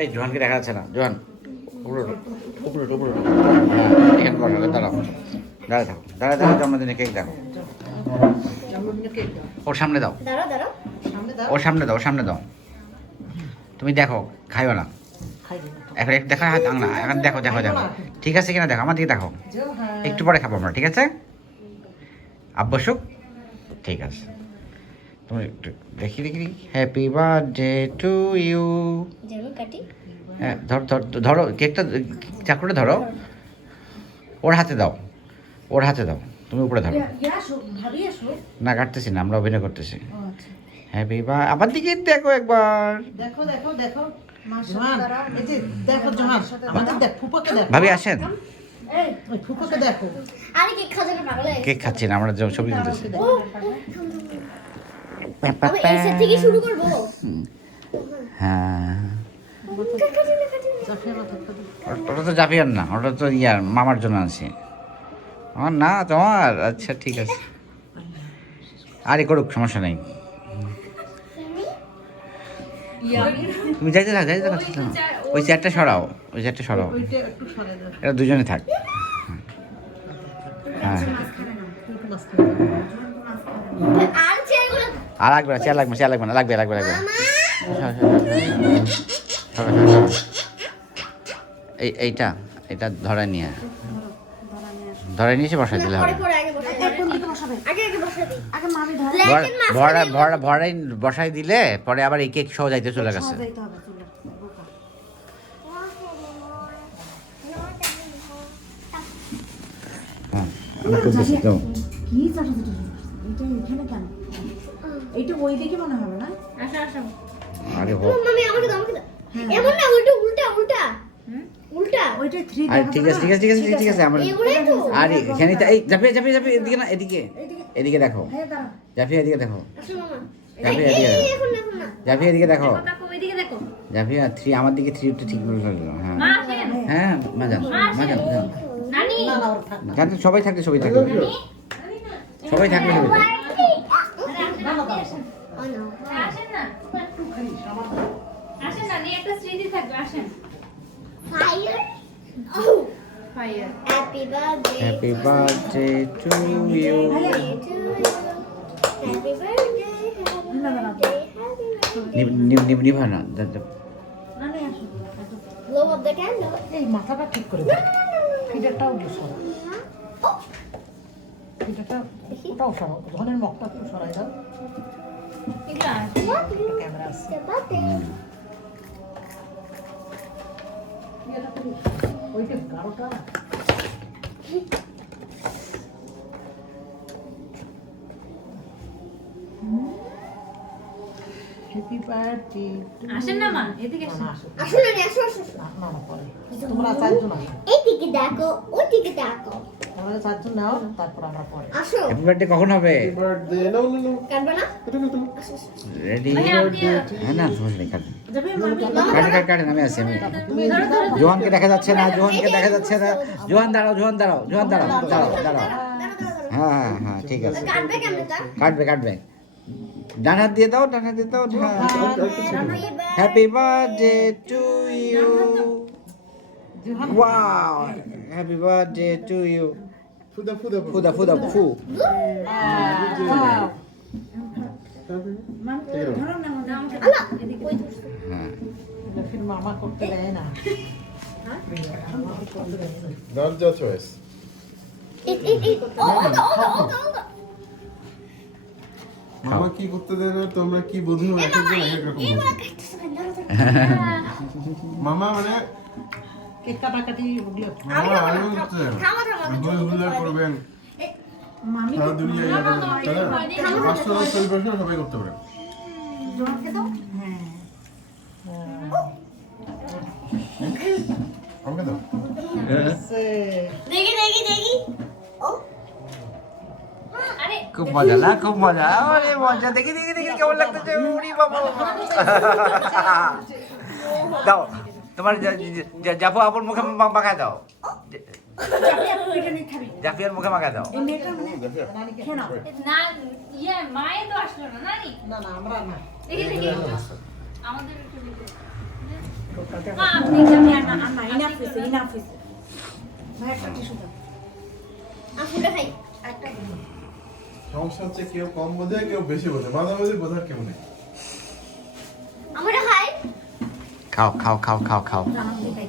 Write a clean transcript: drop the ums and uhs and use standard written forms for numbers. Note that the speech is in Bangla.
এই জোহানকে দেখা যাচ্ছে না। জোহান উপরে ওঠো, উপরে ওঠো, উপরে ওঠো। হ্যাঁ এখানে বসো, দাঁড়াও দাঁড়ায় থাকো, দাঁড়ায় থাকো। জন্মদিনে কেক দেখো, ওর সামনে দাও, ওর সামনে দাও, ওর সামনে দাও। তুমি দেখো, খাইও না এখন, একটু দেখো হাত আংলা, এখন দেখো দেখো দেখো ঠিক আছে কিনা দেখো, আমার দিকে দেখো। একটু পরে খাবো আমরা, ঠিক আছে আবশ্যক, ঠিক আছে। তুমি একটু দেখি দেখি। Happy birthday to you. হ্যাঁ ধর ধর ধরো কেকটা, চাকুটা ধরো, ওর হাতে দাও, ওর হাতে দাও, তুমি উপরে ধরো। না কাটতেছি না, আমরা অভিনয় করতেছি। হ্যাপি বার্থডে, আমার দিকে দেখো একবার, দেখো দেখো দেখো জোহান, এই যে দেখো জোহান, আমাদের দেখ, ফুপাকে দেখো। ভাবি আসেন। ওই ফুপাকে দেখো। আরে কেক খাচ্ছে না পাগল। কেক খাচ্ছি না, আমরা ছবি তুলতেছি। আমি এই সেট থেকে শুরু করব। হ্যাঁ জাফিয়া মাথা ওটা তো জাফিয়ার না, ওটা তো ইয়ার মামার জন্য আছে। আমার না তোমার, আচ্ছা ঠিক আছে। আরে করুক, সমস্যা নেই। তুমি যাইতে থাক, যাইতে থাক, ওই চেয়ারটা সরাও, ওই চেয়ারটা সরাও, ওইটা একটু সরে দাও। এটা দুজনে থাক। হ্যাঁ একটু মাঝখানে। আর চেয়ারগুলো আর লাগবে না, চেয়ার লাগবে, চেয়ার লাগবে না, লাগবে লাগবে লাগবে। এইটা এটা ধরে নিয়ে, ধরে নিয়ে এসে বসাই দিলে হবে। পরে পরে আগে বসাই আগে আগে বসাই দিই। আগে মামি ধরে ভরা ভরা ভরাই বসাই দিলে পরে আবার এই কেক সহ যাইতে চলে গেছে। হ্যাঁ আমি করতেছি তো। কি চাটা চাটা এটা এখানে কেন? এইটা ওই দিকে মনে হবে না? আসো আসো। আরে মামি আমাকে দাও, আমাকে দাও। এমন না, ওইটা উল্টা উল্টা। উল্টা। ওইটা 3 আরে ঠিক আছে ঠিক আছে ঠিক আছে ঠিক আছে আমরা। এগুলাই তো। আরে এখানে এই জাফিয়া জাফিয়া জাফিয়া এদিকে না, এদিকে এদিকে দেখো, হ্যাঁ দাঁড়া। জাফিয়া এদিকে দেখো, আসো মামা। জাফিয়া এই এদিকে দেখো, এখন না, এখন না। জাফিয়া এদিকে দেখো, দেখো ওইদিকে দেখো। জাফিয়া 3 আমার দিকে 3 টা ঠিক করে ফেললো। হ্যাঁ মা আসেন। হ্যাঁ মজা মজা মজা। নানি। না না, ওর থাক না। জানতো সবাই থাকবে, সবাই থাকবে, সবাই থাকবে, সবাই থাকবে। Oh no. আসেন না, আসেন না, নিয়ে একটা স্মৃতি থাকবে, আসেন। Fire. Oh fire. Happy birthday. Happy birthday to you. Happy birthday. নিভা না, না না আসো। Blow up the candle. এই মাথাটা ঠিক করে দাও। ফিডারটাও সরাও। ফিডারটা ওটাও সরাও। ধনের মুখটা একটু সরাই দাও। এগুলা ক্যামেরা আছে। ওইটা গাঢ়টা। Happy birthday. আসেন না মা, এদিকে না আসেন। আসো। আসো না, আসো আসো। না না না, পরে। তোমরা চারজন আসো। এইদিকে দেখো, ওইদিকে দেখো। তোমরা চারজন নাও, তারপর আমরা পরে। আসো। হ্যাপি বার্থডে কখন হবে? কাটবে না? রেডি? ভাইয়া, আপনি হ্যাঁ না সমস্যা নেই, কাটেন যাবে মামি। কাটেন কাটেন কাটেন, আমি আছি আমি। জোহানকে দেখা যাচ্ছে না, জোহানকে দেখা যাচ্ছে না। জোহান দাঁড়াও, জোহান দাঁড়াও, জোহান দাঁড়াও, দাঁড়াও দাঁড়াও। হ্যাঁ হ্যাঁ হ্যাঁ ঠিক আছে, কাটবে কেমনে তা? কাটবে কাটবে। ডান হাত দিয়ে দাও, ডান হাত দিয়ে দাও। Happy birthday to you. Wow, happy birthday to you. ফুদা ফুদা ফু। মামি ধরো না মামি। আল্লাহ, ওই ধরছে। হ্যাঁ এটা ফির মামা করতে দেয় না। Not your choice. এই ও ও মামা কি করতে দেয় না, তোমরা কি বুঝো, এক একজন এক এক রকম বুঝো। মামা মানে কেক কাটাকাটি ওগুলো। মামা আয়োজন করতে দেয় না। হই হুল্লোড় করবেন, মামি সারা দুনিয়া ইয়ে করবেন, তাই না? পার্সোনাল সেলিব্রেশন সবাই করতে পারে। জোয়ানকে দাও। হ্যাঁ। আমাকে দাও। দেখি দেখি দেখি। ও আরে খুব মজা না, খুব মজা, আরে মজা। দেখি দেখি দেখি কেমন লাগতেছে। উড়ি বাবা, দাও তোমার জাফু আপুর মুখে মাখায় দাও, জাফিয়ার মুখে মাখায় দাও। এই মেয়েটা মানে খেয়ে নাও। না, ইয়ে মায়ে তো আসলো না, নানি। না না, আমরা না। দেখি দেখি। আমাদের একটু দেখি। মা আপনি যাবেন না না ইনাফ হয়েছে ইনাফ হয়েছে ভাই একটা টিস্যু দাও আমি ফুলটা খাই একটা দিন সমস্যা হচ্ছে কেউ কম বোঝে কেউ বেশি বোঝে মাঝামাঝি বোঝার কেউ নেই আমরা খাই খাও খাও খাও খাও খাও আমার দিকে